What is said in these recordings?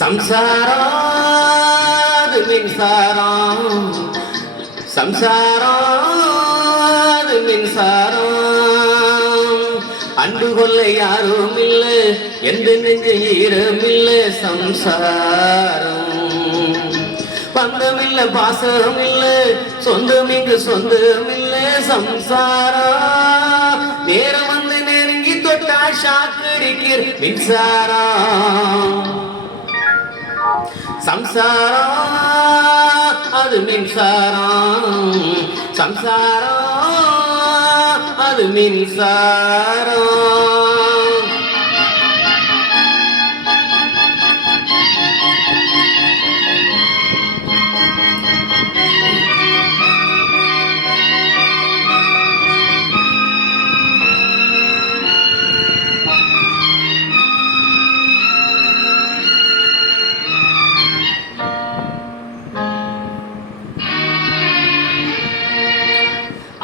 சம்சாராது மின்சாரம் சம்சாராது மின்சாரம் அன்பு கொள்ள யாரும் இல்லை எந்த நெஞ்ச ஈரமில்ல சம்சாரம் பந்தமில்ல பாசம் இல்ல சொந்தம் இங்கு சொந்தம் இல்ல சம்சாரம் நேரம் வந்து நெருங்கி தொட்டா ஷாக்கடிக்கிற மின்சாரம் சம்சாரம் அது மின்சாரம் சம்சாரம் அது மின்சாரம்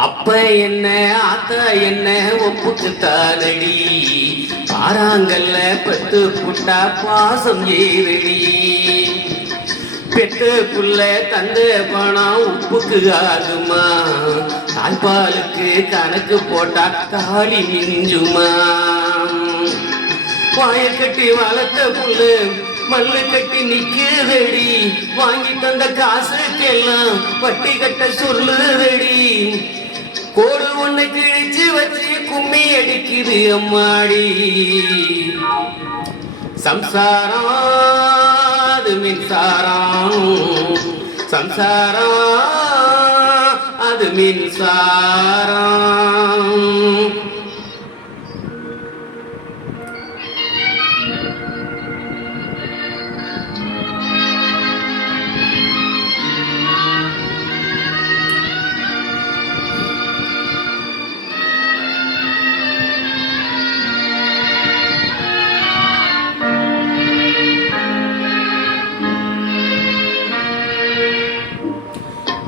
அப்ப என்ன ஆத்தா என்ன ஒப்புக்கு தானடி பாராங்கல்ல பெத்து புட்டா பாசம் ஏறடி பெத்து புள்ள தந்த பணம் உப்புக்கு ஆகுமா தாய்ப்பாலுக்கு கணக்கு போட்டா காலி மிஞ்சுமா வாய கட்டி வளர்த்த புல்லு மல்லு கட்டி நிக்குதடி வாங்கி தந்த காசுக்கெல்லாம் வட்டி கட்ட சொல்லுதடி கோடு ஒண்ணு கிழிச்சு வச்சு கும்மி அடிக்குது அம்மாடி சம்சாரம் அது மின்சாரம் சம்சாரம் அது மின்சாரம்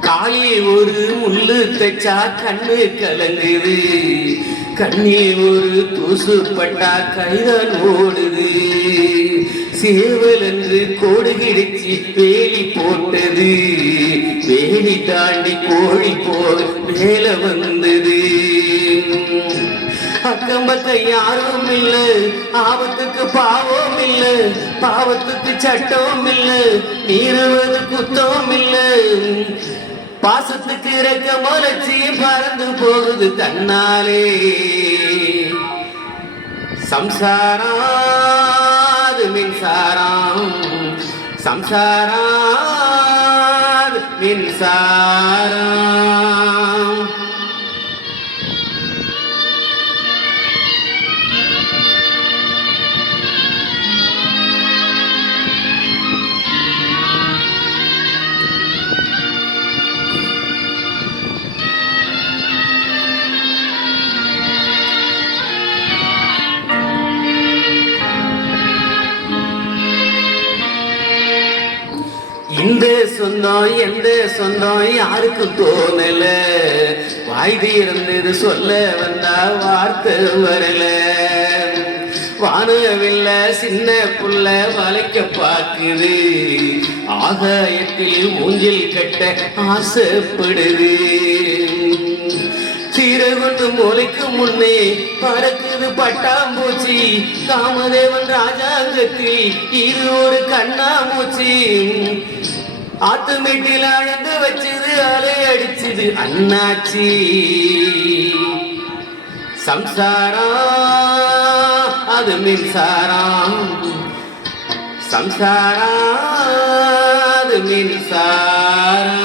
காலி ஒரு முள்ளு தைச்சா கண்ணு கலங்குது கண்ணில் ஒரு தூசு பட்டா கைதான் ஓடுது சேவல் என்று கோடு கிடிச்சு வேலி போட்டது வேலி தாண்டி கோழி போக மேல வந்தது அக்கம் பக்கம் யாரும் இல்ல ஆபத்துக்கு பாவம் இல்ல பாவத்துக்கு சட்டம் இல்ல மீறுவது குத்தம் இல்ல பாசத்துக்கு இறக்க முளைச்சி பறந்து போகுது தன்னாலே சம்சாரம் அது மின்சாரம் சம்சாரம் அது மின்சாரம் இந்த சொந்தம் எந்த சொந்தம் யாருக்கும் தோணல வாய்தி இருந்தது சொல்ல வந்தா வார்த்தை வரல வானவில்ல சின்ன புள்ள வளைக்க பார்க்குது ஆகாயத்தில் ஊஞ்சில் கட்ட ஆசைப்படுது சீரகொண்டு மூளைக்கு முன்னே பறக்குது பட்டாம்பூச்சி காமதேவன் ராஜாங்கத்தில் இது ஒரு கண்ணாமூச்சி ஆத்துமேட்டில் அழந்து வச்சது அலை அடிச்சது அண்ணாச்சி சம்சாரம் அது மின்சாரம் சம்சாரம் அது மின்சாரம்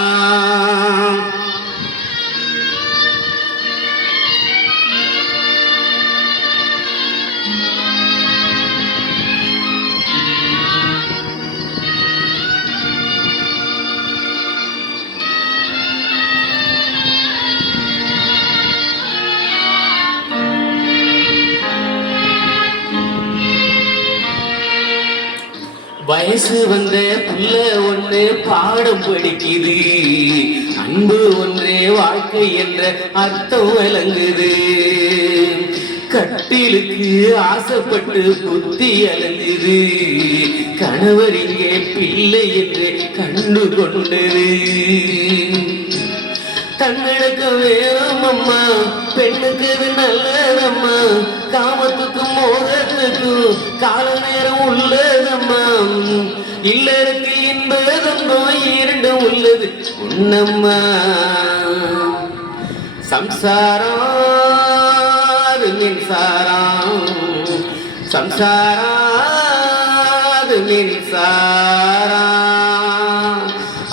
வயசு வந்த புள்ள ஒன்று பாடம் படிக்குது அன்பு ஒன்றே வாழ்க்கை என்ற அர்த்தம் விளங்குது கட்டிலுக்கு ஆசைப்பட்டு புத்தி அலைஞ்சது கணவர் இங்கே பிள்ளை என்று கண்டு கொண்டது தங்களுக்கு வேறும் அம்மா பெண்ணுக்கு இது நல்லதம்மா காமத்துக்கும் மோகத்துக்கும் கால நேரம் உள்ளதம்மா இல்லறத்தில் என்பதும் நோய் இரண்டும் உள்ளது உன்னம்மா சம்சாரம் அது மின்சாரம் சம்சாரம் அது மின்சாரம்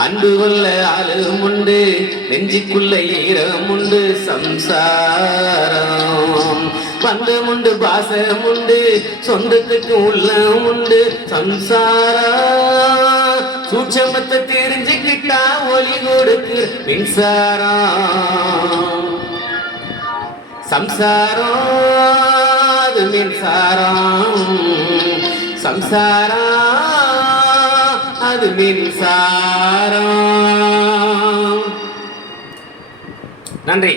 அன்பு கொள்ள ஆளும் உண்டு நெஞ்சுக்குள்ள ஈரம் உண்டு சம்சாரம் பந்தம் உண்டு பாசம் உண்டு சொந்தத்துக்கு உள்ளம் உண்டு சம்சாரம் சூட்சமத்தை தெரிஞ்சுக்கிட்டா ஒளி கொடுக்கு மின்சாரம் சம்சாரம் அது மின்சாரம் சம்சாரம் அது மின்சாரம். நன்றி.